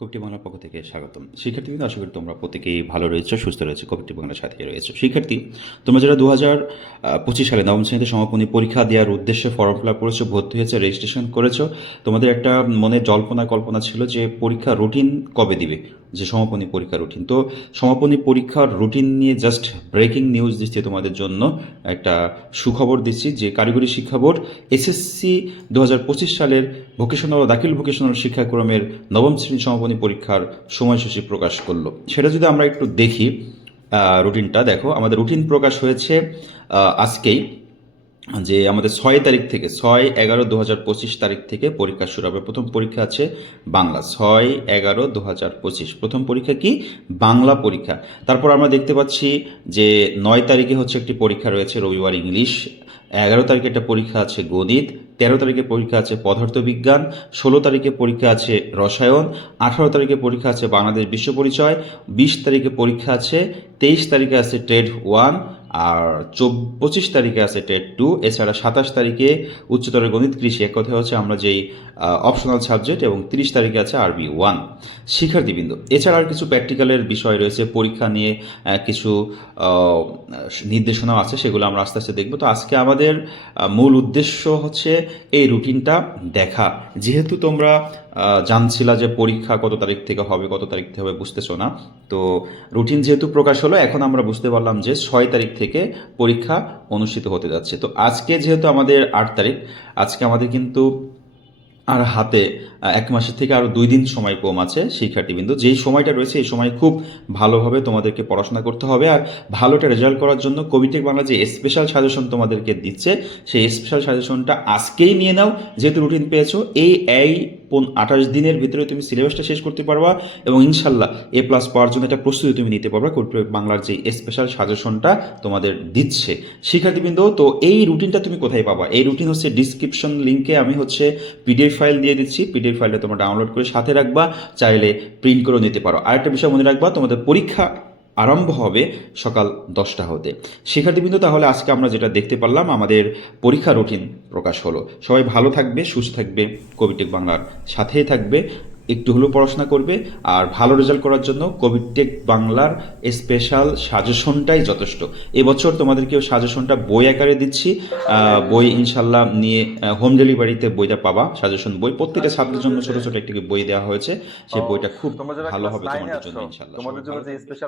কবিটি বাংলার পক্ষ থেকে স্বাগতম। শিক্ষার্থীবৃন্দ আশা করি তোমরা প্রত্যেকেই ভালো রয়েছো, সুস্থ রয়েছে, কবিটি বাংলার সাথে রয়েছে। শিক্ষার্থী, তোমরা যারা দু হাজার পঁচিশ সালে নবম শ্রেণীতে সমাপনী পরীক্ষা দেওয়ার উদ্দেশ্যে ফর্ম ফিল আপ করেছ, ভর্তি হয়েছে রেজিস্ট্রেশন করেছ, তোমাদের একটা মনে জল্পনা কল্পনা ছিল যে পরীক্ষা রুটিন কবে দিবে? যে সমাপনী পরীক্ষা রুটিন তো সমাপনী পরীক্ষার রুটিন নিয়ে জাস্ট ব্রেকিং নিউজ দিচ্ছি তোমাদের জন্য। একটা সুখবর দিচ্ছি যে কারিগরি শিক্ষা বোর্ড এসএসসি দু হাজার পঁচিশ সালের ভোকেশনাল দাখিল ভোকেশনাল শিক্ষাক্রমের নবম শ্রেণি সমাপনী পরীক্ষার সময়সূচি প্রকাশ করল। সেটা যদি আমরা একটু দেখি রুটিনটা, দেখো, আমাদের রুটিন প্রকাশ হয়েছে আজকেই, যে আমাদের ছয় তারিখ থেকে, ছয় এগারো দু হাজার পঁচিশ তারিখ থেকে পরীক্ষা শুরু হবে। প্রথম পরীক্ষা আছে বাংলা, ছয় এগারো দু হাজার পঁচিশ। প্রথম পরীক্ষা কি? বাংলা পরীক্ষা। তারপর আমরা দেখতে পাচ্ছি যে নয় তারিখে হচ্ছে একটি পরীক্ষা রয়েছে রবিবার ইংলিশ, এগারো তারিখে একটা পরীক্ষা আছে গণিত তেরো তারিখে পরীক্ষা আছে পদার্থবিজ্ঞান, ষোলো তারিখে পরীক্ষা আছে রসায়ন, আঠারো তারিখে পরীক্ষা আছে বাংলাদেশ বিশ্ব পরিচয়, বিশ তারিখে পরীক্ষা আছে, তেইশ তারিখে আছে ট্রেড ওয়ান আর পঁচিশ তারিখে আছে টেট টু এছাড়া সাতাশ তারিখে উচ্চতর গণিত কৃষি, এক কথায় হচ্ছে আমরা যেই অপশনাল সাবজেক্ট এবং তিরিশ তারিখে আছে আরবি ওয়ান শিক্ষার্থীবৃন্দ, এছাড়া আর কিছু প্র্যাকটিক্যালের বিষয় রয়েছে, পরীক্ষা নিয়ে কিছু নির্দেশনাও আছে, সেগুলো আমরা আস্তে আস্তে দেখব। তো আজকে আমাদের মূল উদ্দেশ্য হচ্ছে এই রুটিনটা দেখা। যেহেতু তোমরা জানছিলা যে পরীক্ষা কত তারিখ থেকে হবে, কত তারিখ থেকে হবে, বুঝতেছো না। তো রুটিন যেহেতু প্রকাশ হলো, এখন আমরা বুঝতে পারলাম যে ছয় তারিখ থেকে পরীক্ষা অনুষ্ঠিত হতে যাচ্ছে। তো আজকে যেহেতু আমাদের আট তারিখ, আজকে আমাদের কিন্তু আর হাতে এক মাসের থেকে আরও দুই দিন সময় কম আছে শিক্ষার্থীবৃন্দ। যেই সময়টা রয়েছে, এই সময় খুব ভালোভাবে তোমাদেরকে পড়াশোনা করতে হবে আর ভালোটা রেজাল্ট করার জন্য কবিটেক বাংলা যে স্পেশাল সাজেশন তোমাদেরকে দিচ্ছে, সেই স্পেশাল সাজেশনটা আজকেই নিয়ে নাও। যেহেতু রুটিন পেয়েছ এই এই আঠাশ দিনের ভিতরে তুমি সিলেবাসটা শেষ করতে পারবা এবং ইনশাল্লাহ এ প্লাস পাওয়ার জন্য একটা প্রস্তুতি তুমি নিতে পারবা কবিটেক বাংলার যে স্পেশাল সাজেশনটা তোমাদের দিচ্ছে। শিক্ষার্থীবৃন্দ, তো এই রুটিনটা তুমি কোথায় পাবা? এই রুটিন হচ্ছে ডিসক্রিপশন লিঙ্কে আমি হচ্ছে পিডিএফ ফাইল দিয়ে দিচ্ছি। পিডিএফ ফাইলটা তোমরা ডাউনলোড করে সাথে রাখবা, চাইলে প্রিন্ট করেও নিতে পারো। আরেকটা বিষয় মনে রাখবা, তোমাদের পরীক্ষা আরম্ভ হবে সকাল দশটা হতে। শিক্ষার্থীবৃন্দ তাহলে আজকে আমরা যেটা দেখতে পারলাম আমাদের পরীক্ষা রুটিন প্রকাশ হলো। সবাই ভালো থাকবে সুস্থ থাকবে কোভিটেক বাংলার সাথেই থাকবে একটু হলেও পড়াশোনা করবে আর ভালো রেজাল্ট করার জন্য কোভিটেক বাংলার স্পেশাল সাজেশনটাই যথেষ্ট। এবছর তোমাদেরকেও সাজেশনটা বই আকারে দিচ্ছি। বই ইনশাল্লাহ নিয়ে হোম ডেলিভারিতে বইটা পাবা সাজেশন বই। প্রত্যেকটা ছাত্রের জন্য ছোট ছোট একটি বই দেওয়া হয়েছে। সেই বইটা খুব ভালো হবে তোমাদের জন্য ইনশাল্লাহ